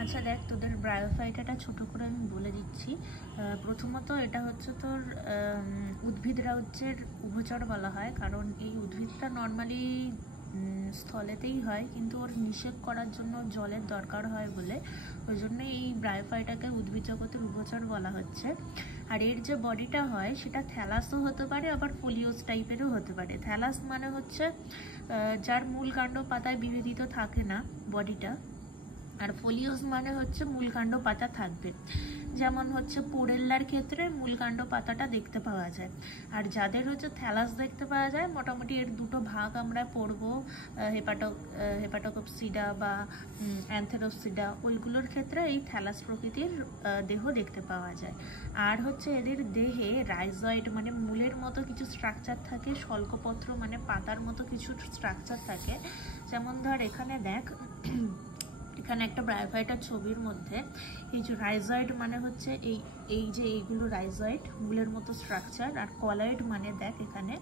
আচ্ছা দেখ, তোদের ব্রায়োফাইটাটা ছোট করে আমি বলে দিচ্ছি। প্রথমত এটা হচ্ছে তোর উদ্ভিদ রাজ্যের উভচর বলা হয়, কারণ এই উদ্ভিদটা নর্মালি স্থলেতেই হয়, কিন্তু ওর নিষেক করার জন্য জলের দরকার হয় বলে ওই জন্য এই ব্রায়োফাইটাকে উদ্ভিদ জগতের উভচর বলা হচ্ছে। আর এর যে বডিটা হয় সেটা থ্যালাসও হতে পারে, আবার ফোলিওস টাইপেরও হতে পারে। থ্যালাস মানে হচ্ছে যার মূল কাণ্ড পাতায় বিভেদিত থাকে না বডিটা, আর ফোলিওস মানে হচ্ছে মূলকাণ্ড পাতা থাকবে। যেমন হচ্ছে পোরেল্লার ক্ষেত্রে মূলকাণ্ড পাতাটা দেখতে পাওয়া যায়। আর যাদের হচ্ছে থ্যালাস দেখতে পাওয়া যায়, মোটামুটি এর দুটো ভাগ আমরা পড়বো, হেপাটোকপসিডা বা অ্যান্থেরোপসিডা, ওইগুলোর ক্ষেত্রে এই থ্যালাস প্রকৃতির দেহ দেখতে পাওয়া যায়। আর হচ্ছে এদের দেহে রাইজয়েড মানে মূলের মতো কিছু স্ট্রাকচার থাকে, শল্কপত্র মানে পাতার মতো কিছু স্ট্রাকচার থাকে। যেমন ধর এখানে দেখ, এখানে একটা ব্রায়োফাইটার ছবির মধ্যে এই যে রাইজয়েড মানে হচ্ছে এইগুলো রাইজয়েড, মূলের মতো স্ট্রাকচার। আর কলয়েড মানে দেখ এখানে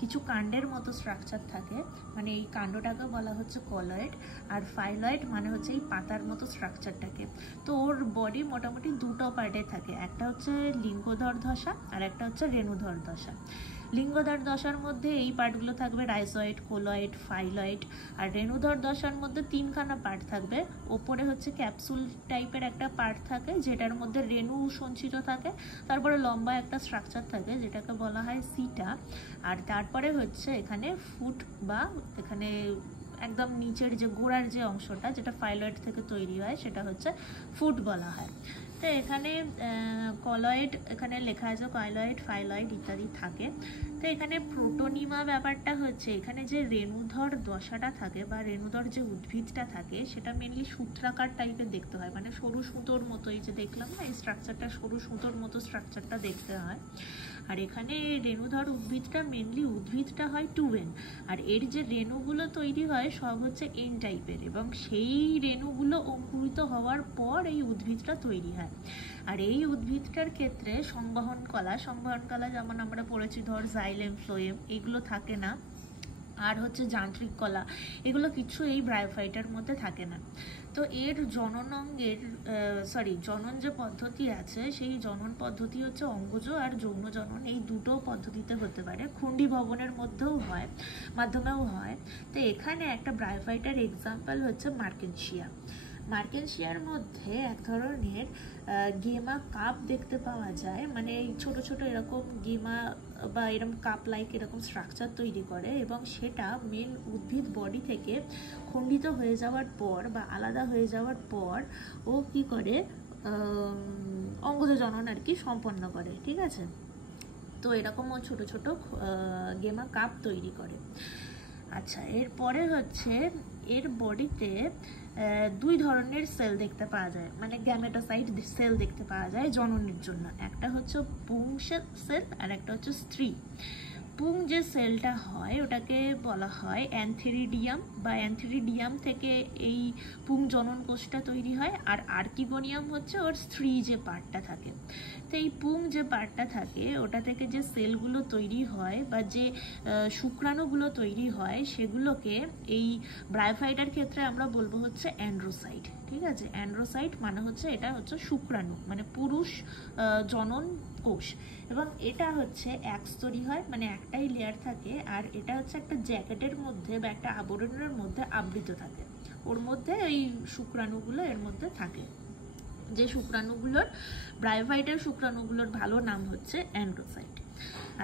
কিছু কাণ্ডের মতো স্ট্রাকচার থাকে, মানে এই কাণ্ডটাকে বলা হচ্ছে কলয়েড। আর ফাইলয়েড মানে হচ্ছে এই পাতার মতো স্ট্রাকচারটাকে। তো ওর বডি মোটামুটি দুটো পার্টে থাকে, একটা হচ্ছে লিঙ্গধর দশা আর একটা হচ্ছে রেণুধর দশা। লিঙ্গধর দশার মধ্যে এই পার্টগুলো থাকবে রাইজয়েড, কোলয়েড, ফাইলয়েড। আর রেণুধর দশার মধ্যে তিনখানা পার্ট থাকবে। ওপরে হচ্ছে ক্যাপসুল টাইপের একটা পার্ট থাকে যেটার মধ্যে রেণু সঞ্চিত থাকে, তারপরে লম্বা একটা স্ট্রাকচার থাকে যেটাকে বলা হয় সিটা। আর তারপরে হচ্ছে এখানে ফুট বা এখানে একদম নিচের যে গোড়ার যে অংশটা যেটা ফাইলয়েড থেকে তৈরি হয় সেটা হচ্ছে ফুট বলা হয়। তো এখানে কলয়েড, এখানে লেখা আছে কলয়েড, ফাইলয়েড ইত্যাদি থাকে। তো এখানে প্রোটোনিমা ব্যাপারটা হচ্ছে এখানে যে রেণুধর দশাটা থাকে বা রেণুধর যে উদ্ভিদটা থাকে সেটা মেনলি সূত্রাকার টাইপের দেখতে হয়, মানে সরু সুতোর মতো। এই যে দেখলাম না এই স্ট্রাকচারটা, সরু সুতোর মতো স্ট্রাকচারটা দেখতে হয়। আর এখানে রেণুধর উদ্ভিদটা মেনলি উদ্ভিদটা হয় টুবেন, আর এর যে রেণুগুলো তৈরি হয় সব হচ্ছে এন টাইপের, এবং সেই রেণুগুলো অঙ্কুরিত হওয়ার পর এই উদ্ভিদটা তৈরি হয়। আর এই উদ্ভিদটার ক্ষেত্রে সংবহন কলা যেমন আমরা পড়েছি ধর জাইলেম, ফ্লোয়েম, এগুলো থাকে না। আর হচ্ছে যান্ত্রিক কলা, এগুলো কিছু এই ব্রায়োফাইটার মধ্যে থাকে না। তো এর জনন যে পদ্ধতি আছে সেই জনন পদ্ধতি হচ্ছে অঙ্গজ আর যৌন জনন, এই দুটো পদ্ধতিতে হতে পারে। খুন্ডি ভবনের মাধ্যমেও হয়। তো এখানে একটা ব্রায়োফাইটার এক্সাম্পল হচ্ছে মার্কেনশিয়া। মার্কেনশিয়ার মধ্যে এক ধরনের গেমা কাপ দেখতে পাওয়া যায়, মানে এই ছোট ছোট এরকম গেমা বা এরকম কাপ লাইক এরকম স্ট্রাকচার তৈরি করে, এবং সেটা মেন উদ্ভিদ বডি থেকে খণ্ডিত হয়ে যাওয়ার পর বা আলাদা হয়ে যাওয়ার পর ও কি করে অঙ্গজ জনন আর কি সম্পন্ন করে, ঠিক আছে। তো এরকম ও ছোট ছোট গেমা কাপ তৈরি করে। আচ্ছা, এরপরে হচ্ছে এর বডিতে দুই ধরনের সেল দেখতে পাওয়া যায়, মানে গ্যামেটোসাইট সেল দেখতে পাওয়া যায় জননের জন্য। একটা হচ্ছে পুং সেল আর একটা হচ্ছে স্ত্রী। পুং যে সেলটা হয় ওটাকে বলা হয় অ্যান্থেরিডিয়াম, বা অ্যান্থেরিডিয়াম থেকে এই পুং জনন কোষটা তৈরি হয়। আর আর্কিগোনিয়াম হচ্ছে ওর স্ত্রী যে পার্টটা থাকে। তো এই পুং যে পার্টটা থাকে ওটা থেকে যে সেলগুলো তৈরি হয় বা যে শুক্রাণুগুলো তৈরি হয় সেগুলোকে এই ব্রায়োফাইটার ক্ষেত্রে আমরা বলবো হচ্ছে অ্যান্ড্রোসাইট, ঠিক আছে। অ্যান্ড্রোসাইট মানে হচ্ছে এটা হচ্ছে শুক্রাণু, মানে পুরুষ জনন কোষ। এবং এটা হচ্ছে একস্তরী হয়, মানে একটাই লেয়ার থাকে। আর এটা হচ্ছে একটা জ্যাকেটের মধ্যে বা একটা আবরণের মধ্যে আবৃত থাকে, ওর মধ্যে এই শুক্রাণুগুলো এর মধ্যে থাকে। যে শুক্রাণুগুলোর ব্রায়োফাইটার শুক্রাণুগুলোর ভালো নাম হচ্ছে অ্যান্ড্রোসাইট।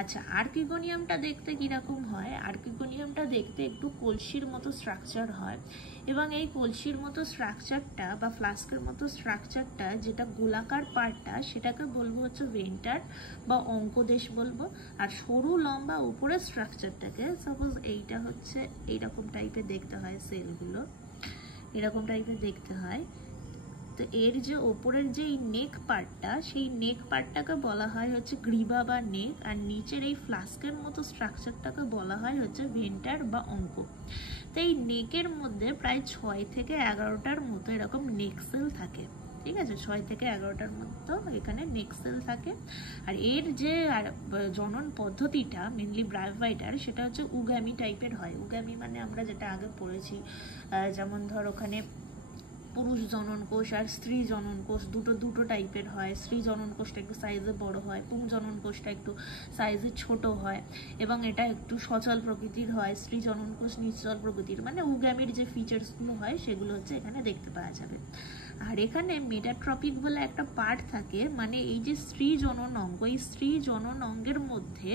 আচ্ছা, আর্কিগোনিয়ামটা দেখতে কিরকম হয়? আর্কিগোনিয়ামটা দেখতে একটু কলসির মতো স্ট্রাকচার হয়, এবং এই কলসির মতো স্ট্রাকচারটা বা ফ্লাস্কের মতো স্ট্রাকচারটা যেটা গোলাকার পার্টটা সেটাকে বলবো হচ্ছে ভেন্টার বা অঙ্কদেশ বলবো। আর সরু লম্বা উপরের স্ট্রাকচারটাকে, সাপোজ এইটা হচ্ছে এইরকম টাইপের দেখতে হয়, সেলগুলো এরকম টাইপের দেখতে হয়। তো এর যে ওপরের যে নেক পার্টটা, সেই নেক পার্টটাকে বলা হয় হচ্ছে গ্রীবা বা নেক। আর নিচের এই ফ্লাস্কের মতো স্ট্রাকচারটাকে বলা হয় হচ্ছে ভেন্টার বা অঙ্ক। তো এই নেকের মধ্যে প্রায় 6 থেকে 11টার মতো এরকম নেক সেল থাকে, ঠিক আছে। 6 থেকে 11টার মতো এখানে নেক সেল থাকে। আর এর যে জনন পদ্ধতিটা মেনলি ব্রায়োফাইটার, সেটা হচ্ছে উগামি টাইপের হয়। উগামি মানে আমরা যেটা আগে পড়েছি, যেমন ধর ওখানে পুরুষ জনন কোষ আর স্ত্রী জনন কোষ দুটো টাইপের হয়। স্ত্রী জনন কোষটা একটু সাইজে বড় হয়, পুং জনন কোষটা একটু সাইজে ছোট হয়, এবং এটা একটু সচল প্রকৃতির হয়। স্ত্রী জনন কোষ নিশ্চল প্রকৃতির, মানে উগ্যামির যে ফিচার্সগুলো হয় সেগুলো হচ্ছে এখানে দেখতে পাওয়া যাবে। আর এখানে মেটাট্রপিক বলে একটা পার্ট থাকে, মানে এই যে স্ত্রী জনন অঙ্গ, এই স্ত্রী জনন অঙ্গের মধ্যে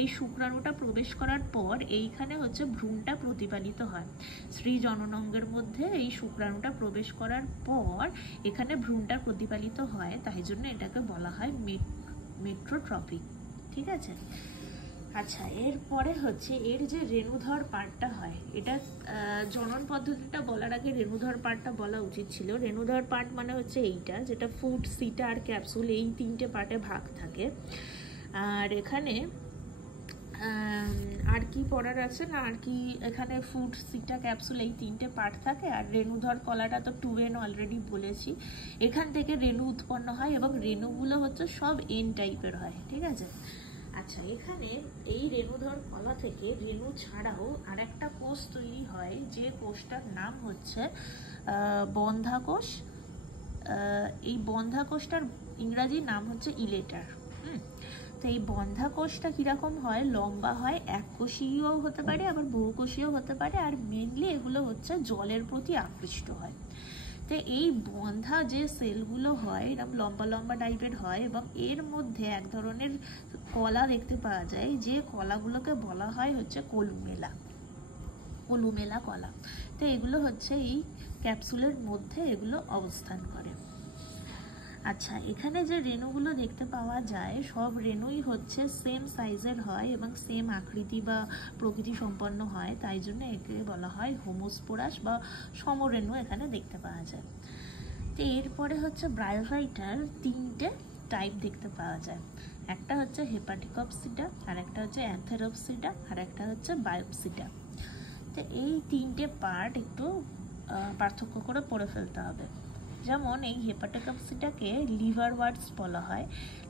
এই শুক্রাণুটা প্রবেশ করার পর এইখানে হচ্ছে ভ্রূণটা প্রতিপালিত হয়। স্ত্রী জনন অঙ্গের মধ্যে এই শুক্রাণুটা প্রবেশ করার পর এখানে ভ্রূণটা প্রতিপালিত হয়, তাই জন্য এটাকে বলা হয় মেট্রোট্রপিক। ঠিক আছে। আচ্ছা, এরপরে হচ্ছে এর যে রেণুধর পার্টটা হয়, এটা জনন পদ্ধতিটা বলার আগে রেণুধর পার্টটা বলা উচিত ছিল। রেণুধর পার্ট মানে হচ্ছে এইটা, যেটা ফুট, সিটা আর ক্যাপসুল এই 3টে পার্টে ভাগ থাকে। আর এখানে আর কি পড়ার আছে না, আর কি এখানে ফুট, সিটা, ক্যাপসুল এই 3টে পার্ট থাকে। আর রেণুধর কলাটা তো 2N অলরেডি বলেছি। এখান থেকে রেণু উৎপন্ন হয় এবং রেণুগুলো হচ্ছে সব N টাইপের হয়। ঠিক আছে। আচ্ছা, এখানে এই রেণুধর কলা থেকে রেণু ছাড়াও আর একটা কোষ তৈরি হয়, যে কোষটার নাম হচ্ছে বন্ধ্যাকোষ। এই বন্ধ্যাকোষটার ইংরাজি নাম হচ্ছে ইলেটার। তো এই বন্ধ্যাকোষটা কিরকম হয়, লম্বা হয়, এককোষীয় হতে পারে, আবার বহুকোষীয় হতে পারে, আর মেনলি এগুলো হচ্ছে জলের প্রতি আকৃষ্ট হয়। তো এই বন্ধা যে সেলগুলো হয় এরকম লম্বা লম্বা টাইপের হয়, এবং এর মধ্যে এক ধরনের কলা দেখতে পাওয়া যায়, যে কলাগুলোকে বলা হয় হচ্ছে কলুমেলা কলা। তো এগুলো হচ্ছে এই ক্যাপসুলের মধ্যে এগুলো অবস্থান করে। আচ্ছা, এখানে যে রেণুগুলো দেখতে পাওয়া যায় সব রেণুই হচ্ছে সেম সাইজের হয় এবং সেম আকৃতি বা প্রকৃতি সম্পন্ন হয়, তাই জন্য একে বলা হয় হোমোস্পোরাস বা সমরেণু এখানে দেখতে পাওয়া যায়। তো এরপরে হচ্ছে ব্রায়োফাইটার 3টে টাইপ দেখতে পাওয়া যায়। একটা হচ্ছে হেপাটিকপসিডা, আর একটা হচ্ছে অ্যান্থেরোপসিডা, আর একটা হচ্ছে বায়োপসিডা। তো এই 3টে পার্ট একটু পার্থক্য করে পড়ে ফেলতে হবে। যেমন এই হেপাটিকপসিডাকে লিভার ওয়ার্ডস বলা হয়।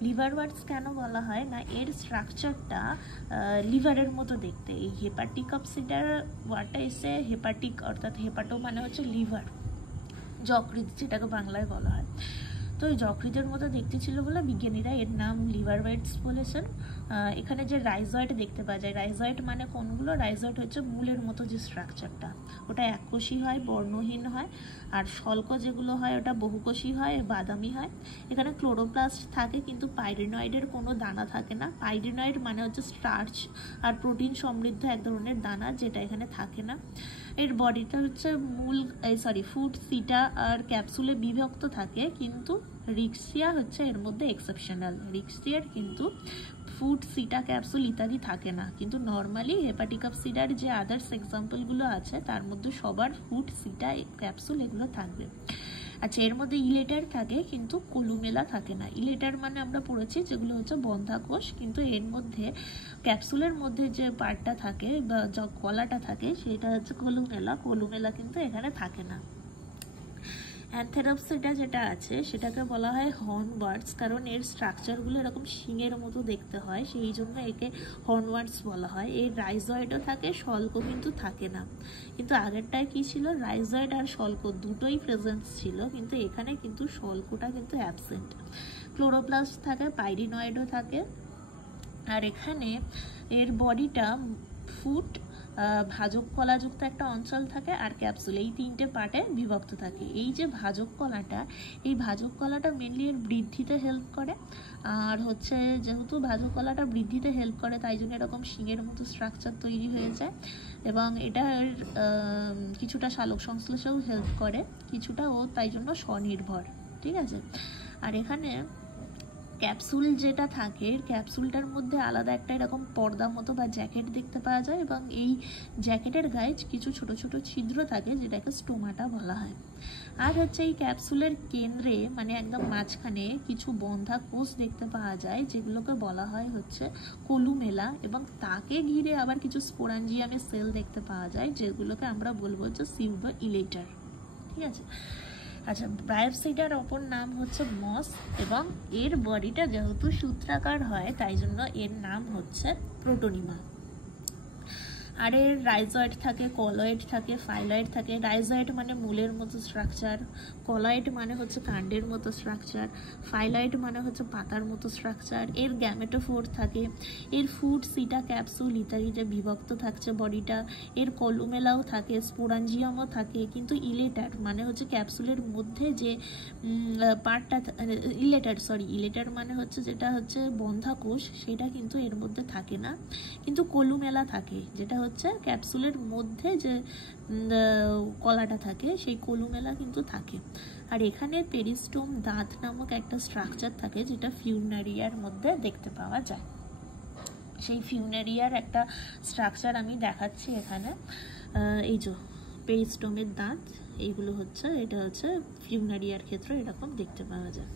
লিভার ওয়ার্ডস কেন বলা হয় না, এর স্ট্রাকচারটা লিভারের মতো দেখতে। এই হেপাটিকপসিডার ওয়ার্ডটা এসে হেপাটিক, অর্থাৎ হেপাটো মানে হচ্ছে লিভার, যকৃৎ যেটাকে বাংলায় বলা হয়। তো এই যকৃতের মতো দেখতে ছিল বলে বিজ্ঞানীরা এর নাম লিভার ওয়ার্ডস বলেছেন। এখানে যে রাইজয়েড দেখতে পাওয়া যায়, রাইজয়েড মানে কোনগুলো, রাইজয়েড হচ্ছে মূলের মতো যে স্ট্রাকচারটা, ওটা এককোষী হয়, বর্ণহীন হয়। আর শল্ক যেগুলো হয় ওটা বহুকোষী হয়, বাদামি হয়। এখানে ক্লোরোপ্লাস্ট থাকে, কিন্তু পাইরিনয়েডের কোনো দানা থাকে না। পাইরিনয়েড মানে হচ্ছে স্টার্চ আর প্রোটিন সমৃদ্ধ এক ধরনের দানা, যেটা এখানে থাকে না। এর বডিটা হচ্ছে ফুট, সিটা আর ক্যাপসুলে বিভক্ত থাকে, কিন্তু রিক্সিয়া হচ্ছে এর মধ্যে এক্সেপশনাল। রিক্সিয়ার কিন্তু ফুট, সিটা, ক্যাপসুল ইত্যাদি থাকে না, কিন্তু নর্মালি হেপাটিকপসিডার যে আদার্স এক্সাম্পলগুলো আছে তার মধ্যে সবার ফুট, সিটা, ক্যাপসুল এগুলো থাকবে। আচ্ছা, এর মধ্যে ইলেটার থাকে কিন্তু কলুমেলা থাকে না। ইলেটার মানে আমরা পড়েছি যেগুলো হচ্ছে বন্ধ্যাকোষ, কিন্তু এর মধ্যে ক্যাপসুলের মধ্যে যে পার্টটা থাকে বা কলাটা থাকে সেটা হচ্ছে কলুমেলা কিন্তু এখানে থাকে না। অ্যান্থেরোপসিডা যেটা আছে সেটাকে বলা হয় হর্নওয়ার্ডস, কারণ এর স্ট্রাকচারগুলো এরকম শিঙের মতো দেখতে হয়, সেই জন্য একে হর্নওয়ার্ডস বলা হয়। এর রাইজয়েডও থাকে, শল্ক কিন্তু থাকে না। কিন্তু আগেরটায় কি ছিল, রাইজয়েড আর শল্ক দুটোই প্রেজেন্স ছিল, কিন্তু এখানে কিন্তু শল্কটা কিন্তু অ্যাবসেন্ট। ক্লোরোপ্লাস্ট থাকে, পাইরিনয়েডও থাকে। আর এখানে এর বডিটা ফুট, ভাজক কলাযুক্ত একটা অঞ্চল থাকে, আর ক্যাপসুল, এই 3টে পার্টে বিভক্ত থাকে। এই যে ভাজক কলাটা মেনলি এর বৃদ্ধিতে হেল্প করে। আর হচ্ছে যেহেতু ভাজক কলাটা বৃদ্ধিতে হেল্প করে, তাই জন্য এরকম শিঙের মতো স্ট্রাকচার তৈরি হয়ে যায়, এবং এটা কিছুটা সালোক সংশ্লেষেও হেল্প করে, কিছুটা ও তাই জন্য স্বনির্ভর। ঠিক আছে। আর এখানে ক্যাপসুল যেটা থাকে, ক্যাপসুলটার মধ্যে আলাদা একটা এরকম পর্দা মতো বা জ্যাকেট দেখতে পাওয়া যায়, এবং এই জ্যাকেটের গায়ে কিছু ছোট ছোট ছিদ্র থাকে, যেটাকে স্টোমাটা বলা হয়। আর হচ্ছে এই ক্যাপসুলের কেন্দ্রে মানে একদম মাঝখানে কিছু বন্ধা কোষ দেখতে পাওয়া যায়, যেগুলোকে বলা হয় হচ্ছে কলুমেলা, এবং তাকে ঘিরে আবার কিছু স্পোরাঞ্জিয়ামের সেল দেখতে পাওয়া যায়, যেগুলোকে আমরা বলবো হচ্ছে সিউডো ইলেটার। ঠিক আছে। আচ্ছা, বায়োপসিডার অপর নাম হচ্ছে মস, এবং এর বডিটা যেহেতু সূত্রাকার হয় তাই জন্য এর নাম হচ্ছে প্রোটোনিমা। আর এর রাইজয়েড থাকে, কলয়েড থাকে, ফাইলয়েড থাকে। রাইজয়েড মানে মূলের মতো স্ট্রাকচার, কলয়েড মানে হচ্ছে কাণ্ডের মতো স্ট্রাকচার, ফাইলয়েড মানে হচ্ছে পাতার মতো স্ট্রাকচার। এর গ্যামেটোফোর থাকে, এর ফুড, সিটা, ক্যাপসুল ইত্যাদিতে বিভক্ত থাকছে বডিটা। এর কলুমেলাও থাকে, স্পোরাঞ্জিয়ামও থাকে, কিন্তু ইলেটার মানে হচ্ছে ক্যাপসুলের মধ্যে যে পার্টটা, ইলেটার মানে হচ্ছে যেটা হচ্ছে বন্ধা কোষ, সেটা কিন্তু এর মধ্যে থাকে না। কিন্তু কলুমেলা থাকে, যেটা হচ্ছে ক্যাপসুলের মধ্যে যে কলাটা থাকে, সেই কলুমেলা কিন্তু থাকে। আর এখানে পেরিস্টোম দাঁত নামক একটা স্ট্রাকচার থাকে, যেটা ফিউনারিয়ার মধ্যে দেখতে পাওয়া যায়। সেই ফিউনারিয়ার একটা স্ট্রাকচার আমি দেখাচ্ছি এখানে। এই যে পেরিস্টোমের দাঁত, এইগুলো হচ্ছে, এটা হচ্ছে ফিউনারিয়ার ক্ষেত্রে এরকম দেখতে পাওয়া যায়।